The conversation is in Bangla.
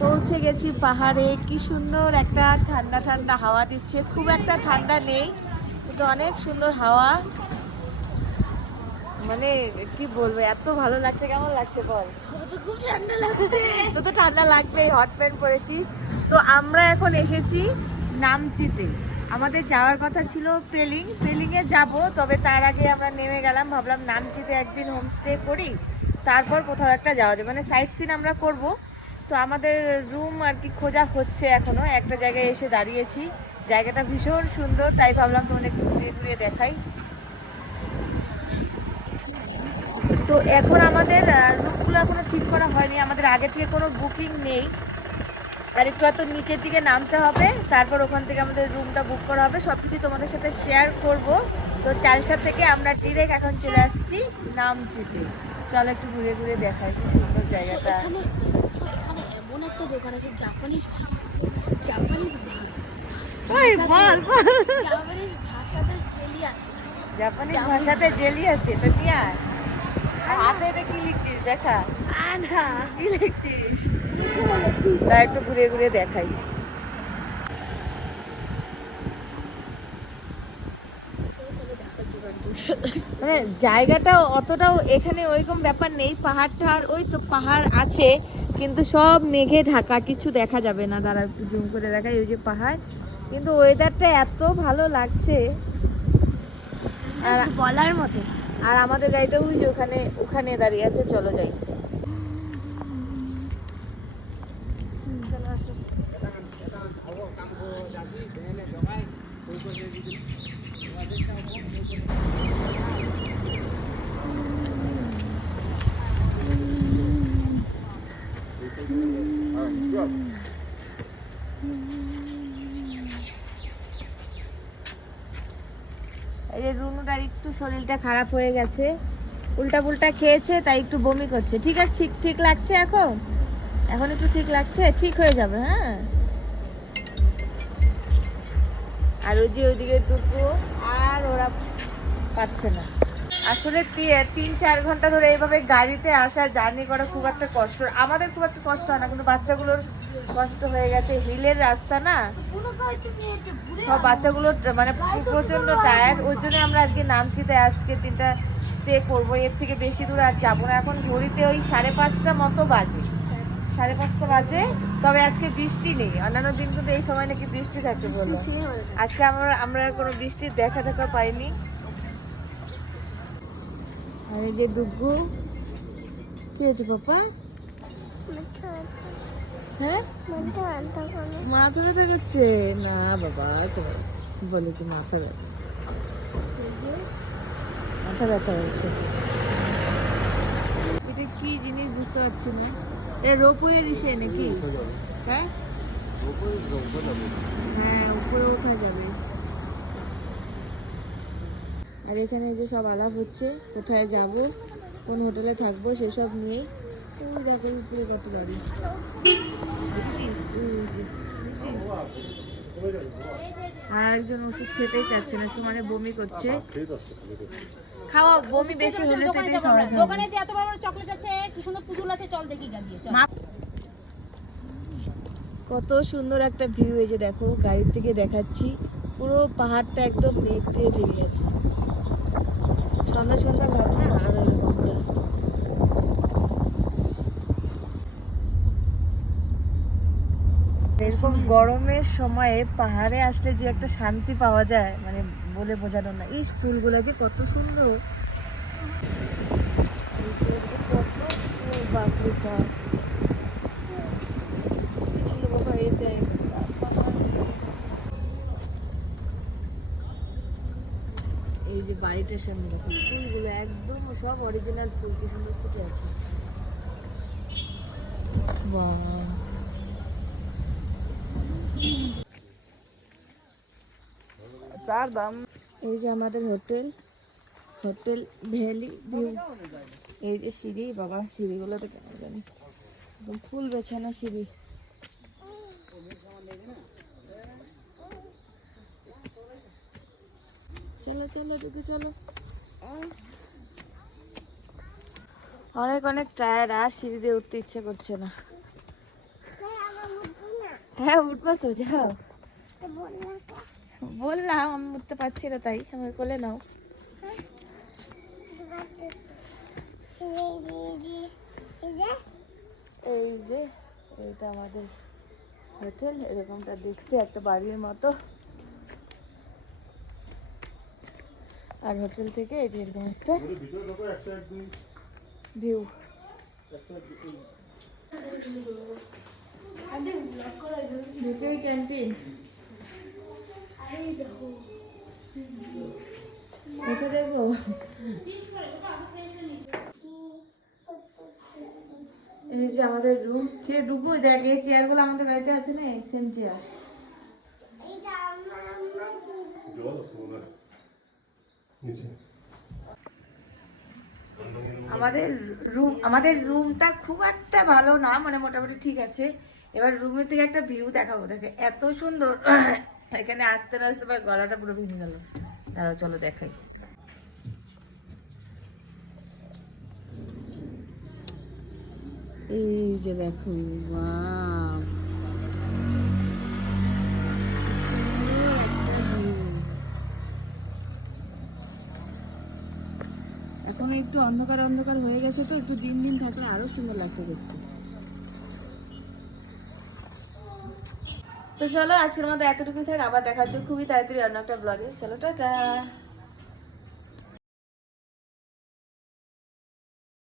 পৌঁছে গেছি পাহাড়ে। কি সুন্দর একটা ঠান্ডা ঠান্ডা হাওয়া দিচ্ছে, খুব একটা ঠান্ডা নেই কিন্তু অনেক সুন্দর হাওয়া। মানে কি বলবো, এত ভালো লাগছে। কেমন লাগছে বল? খুব ঠান্ডা লাগছে। তো তো ঠান্ডা লাগবেই, হট প্যান্ট পরেছিস। তো আমরা এখন এসেছি নামচিতে। আমাদের যাওয়ার কথা ছিল পেলিংয়ে যাব, তবে তার আগে আমরা নেমে গেলাম। ভাবলাম নামচিতে একদিন হোমস্টে করি, তারপর কোথাও একটা যাওয়া যায়, মানে সাইট সিন আমরা করব। তো আমাদের রুম আর কি খোঁজা হচ্ছে, এখনো একটা জায়গায় এসে দাঁড়িয়েছি। জায়গাটা ভীষণ সুন্দর, তাই ভাবলাম তোমাদের একটু ঘুরিয়ে ঘুরিয়ে দেখাই। তো এখন আমাদের রুমগুলো এখনো ঠিক করা হয়নি, আমাদের আগে থেকে কোনো বুকিং নেই। আর একটু হয়তো নিচের দিকে নামতে হবে, তারপর ওখান থেকে আমাদের রুমটা বুক করা হবে। সব কিছু তোমাদের সাথে শেয়ার করব। তো চালসা থেকে আমরা ডিরেক্ট এখন চলে আসছি নামচিতে। চলো একটু ঘুরে ঘুরে দেখাই কি সুন্দর জায়গাটা। এখানে এমন একটা দোকান আছে, জাপানিজ জাপানিজ জাপানিজ ভাষাতে জেলি আছে। জাপানিজ ভাষাতে জেলি আছে, তো নিয়ে আয়। হাতে এটা কি লিখছিস দেখা? কি লিখছিস? তা একটু ঘুরে ঘুরে দেখাই। মানে জায়গাটা অতটাও এখানে ওইরকম ব্যাপার নেই, পাহাড় টাহাড় ওই তো পাহাড় আছে, কিন্তু সব মেঘে ঢাকা, কিছু দেখা যাবে না। দাঁড়া একটু জুম করে দেখাই, ওই যে পাহাড়, কিন্তু ওয়েদারটা এত ভালো লাগছে আর বলার মতো। আর আমাদের গাড়িটা ওই যে ওখানে ওখানে দাঁড়িয়ে আছে। চলো যাই। চলো আসো। এই যে রুনুটার একটু শরীরটা খারাপ হয়ে গেছে, উল্টা পুল্টা খেয়েছে, তাই একটু বমি করছে। ঠিক আছে, ঠিক ঠিক লাগছে এখন, এখন একটু ঠিক লাগছে, ঠিক হয়ে যাবে। হ্যাঁ, আর ওই যে ওইদিকে টুকু আর ওরা পাচ্ছে না। আসলে 3-4 ঘন্টা ধরে এইভাবে গাড়িতে আসা জার্নি করা খুব একটা কষ্ট। আমাদের খুব একটা কষ্ট হয় না, কিন্তু বাচ্চাগুলোর কষ্ট হয়ে গেছে। হিলের রাস্তা না, সব বাচ্চাগুলো মানে প্রচন্ড টায়ার্ড। ওই জন্য আমরা আজকে নামচিতে আজকে 3টা স্টে করবো, এর থেকে বেশি দূর আর যাবো না। এখন ঘড়িতে ওই 5:30 মতো বাজে, 5:30 বাজে। তবে আজকে বৃষ্টি নেই, অন্যান্য দিন কিন্তু এই সময় নাকি বৃষ্টি থাকে বলো। আজকে আমরা কোনো বৃষ্টির দেখা পাইনি। আর এই যে ডুগু, কি হয়েছে পাপা? হ্যাঁ, মাথা ব্যথা করছে না বাবা, বলে কি মাথা ব্যথা, মাথা ব্যথা হচ্ছে। এটা কি জিনিস বুঝতে পারছি না। এটা রোপওয়ে ইসে নাকি? হ্যাঁ হ্যাঁ, উপরে ওঠা যাবে। আর এখানে যে সব আলাপ হচ্ছে, কোথায় যাব, কোন হোটেলে থাকবো, সেসব নিয়েই। ওই দেখো উপরে কত গাড়ি। আর একজন ওষুধ খেতেই চাচ্ছে না, সমানে বমি করছে। খাওয়া বমি বেশি হলে তো এটাই খাওয়া যাবে। দোকানে যে এত বড় চকলেট আছে, কি সুন্দর পুতুল আছে, চল দেখি গা দিয়ে চল। কত সুন্দর একটা ভিউ, এই যে দেখো গাড়ির থেকে দেখাচ্ছি, পুরো পাহাড়টা একদম মেঘ দিয়ে ঢেকে আছে। সন্ধ্যা সন্ধ্যা ভাব না, আর এরকম গরমের সময়ে পাহাড়ে আসলে যে একটা শান্তি পাওয়া যায়, মানে বলে বোঝানো না। এই ফুলগুলো যে কত সুন্দর, কত ফুল, বাপরে বাপ। ছিল বাবা এতে। এই যে বাড়িটার সামনে দেখো ফুলগুলো একদম সব অরিজিনাল ফুল, কি সুন্দর ফুটে আছে। বাহ, চার দাম। এই যে আমাদের হোটেল ভ্যালি ভিউ। এই যে সিঁড়ি, বাবা সিঁড়িগুলো তো কেমন জানি একদম ফুল বেছানো সিঁড়ি। চলো চলো দেখে চলো। অনেক অনেক টায়ার্ড, আর সিঁড়ি দিয়ে উঠতে ইচ্ছে করছে না। হ্যাঁ উঠবো তো, যাও। বললাম আমি উঠতে পারছি না, তাই আমাকে কোলে নাও। এই যে এটা আমাদের হোটেল, এরকমটা দেখতে একটা বাড়ির মতো। আর হোটেল থেকে এই যে এরকম একটা ভিউ। দুটোই ক্যান্টিন। এটা দেখো, এই যে আমাদের রুম। কে ঢুকবো? দেখ এই চেয়ারগুলো আমাদের বাড়িতে আছে না, সেম চেয়ার। আমাদের রুমটা খুব একটা ভালো না, মানে মোটামুটি ঠিক আছে। এবার রুমের থেকে একটা ভিউ দেখাবো, দেখে এত সুন্দর। এখানে আসতে না আসতে পারে গলাটা পুরো ভেঙে গেল। দাঁড়াও চলো দেখাই। এই যে দেখো, ওয়াও, এখন একটু অন্ধকার অন্ধকার হয়ে গেছে, তো একটু দিন দিন থাকলে আরো সুন্দর লাগতো দেখতে। তো চলো আজকের মতো এতটুকুই থাক, আবার দেখা হচ্ছে খুবই তাড়াতাড়ি অন্য একটা ব্লগে। চলো টাটা।